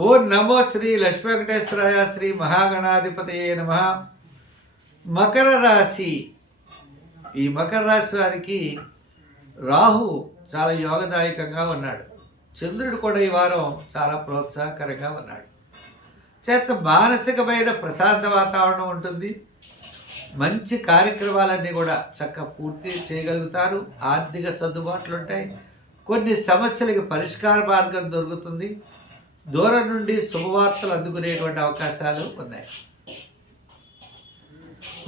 ఓ నమో శ్రీ లక్ష్మీ వెంకటేశ్వరాయ శ్రీ మహాగణాధిపతయే నమ. మకర రాశి. ఈ మకర రాశి వారికి రాహు చాలా యోగదాయకంగా ఉన్నాడు. చంద్రుడు కూడా ఈ వారం చాలా ప్రోత్సాహకరంగా ఉన్నాడు. చేత మానసికమైన ప్రశాంత వాతావరణం ఉంటుంది. మంచి కార్యక్రమాలన్నీ కూడా చక్కగా పూర్తి చేయగలుగుతారు. ఆర్థిక సర్దుబాట్లు ఉంటాయి. కొన్ని సమస్యలకి పరిష్కార మార్గం దొరుకుతుంది. దూరం నుండి శుభవార్తలు అందుకునేటువంటి అవకాశాలు ఉన్నాయి.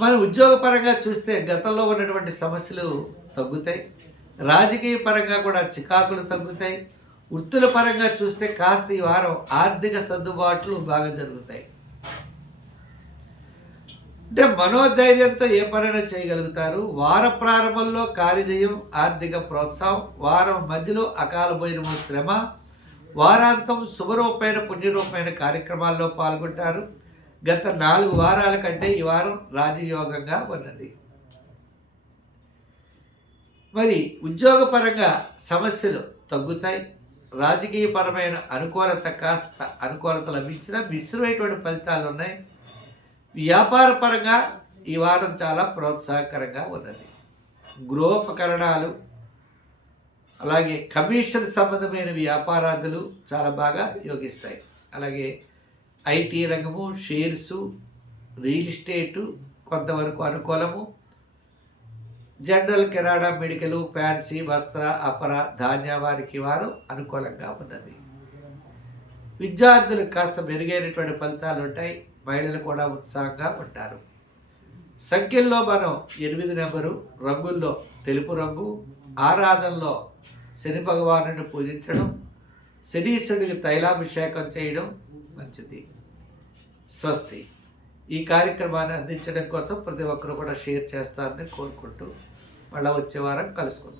మన ఉద్యోగపరంగా చూస్తే గతంలో ఉన్నటువంటి సమస్యలు తగ్గుతాయి. రాజకీయ పరంగా కూడా చికాకులు తగ్గుతాయి. వృత్తుల పరంగా చూస్తే కాస్త ఈ వారం ఆర్థిక సర్దుబాట్లు బాగా జరుగుతాయి. అంటే మనోధైర్యంతో ఏ పనైనా చేయగలుగుతారు. వార ప్రారంభంలో కార్యజయం ఆర్థిక ప్రోత్సాహం వారం మధ్యలో అకాలపోయిన శ్రమ వారాంతం శుభరూపేణ పుణ్యరూపమైన కార్యక్రమాల్లో పాల్గొంటారు. గత నాలుగు వారాల కంటే ఈ వారం రాజయోగంగా ఉన్నది. మరి ఉద్యోగపరంగా సమస్యలు తగ్గుతాయి. రాజకీయపరమైన అనుకూలత కాస్త అనుకూలత లభించిన మిశ్రమైనటువంటి ఫలితాలు ఉన్నాయి. వ్యాపారపరంగా ఈ వారం చాలా ప్రోత్సాహకరంగా ఉన్నది. గృహోపకరణాలు అలాగే కమిషన్ సంబంధమైన వ్యాపారాదులు చాలా బాగా యోగిస్తాయి. అలాగే ఐటీ రంగము షేర్సు రియల్ ఎస్టేటు కొంతవరకు అనుకూలము. జనరల్ కిరాణా మెడికల్ ఫ్యాన్సీ వస్త్ర అపర ధాన్య వారికి వారు అనుకూలంగా ఉన్నది. విద్యార్థులకు కాస్త మెరుగైనటువంటి ఫలితాలు ఉంటాయి. మహిళలు కూడా ఉత్సాహంగా ఉంటారు. సంఖ్యల్లో మనం ఎనిమిది నెంబరు రంగుల్లో తెలుపు రంగు ఆరాధనలో శని భగవానుని పూజించడం శనీశ్వరుడికి తైలాభిషేకం చేయడం మంచిది. స్వస్తి. ఈ కార్యక్రమాన్ని అందించడం కోసం ప్రతి ఒక్కరు కూడా షేర్ చేస్తారని కోరుకుంటూ మళ్ళీ వచ్చే వారం కలుసుకుందాం.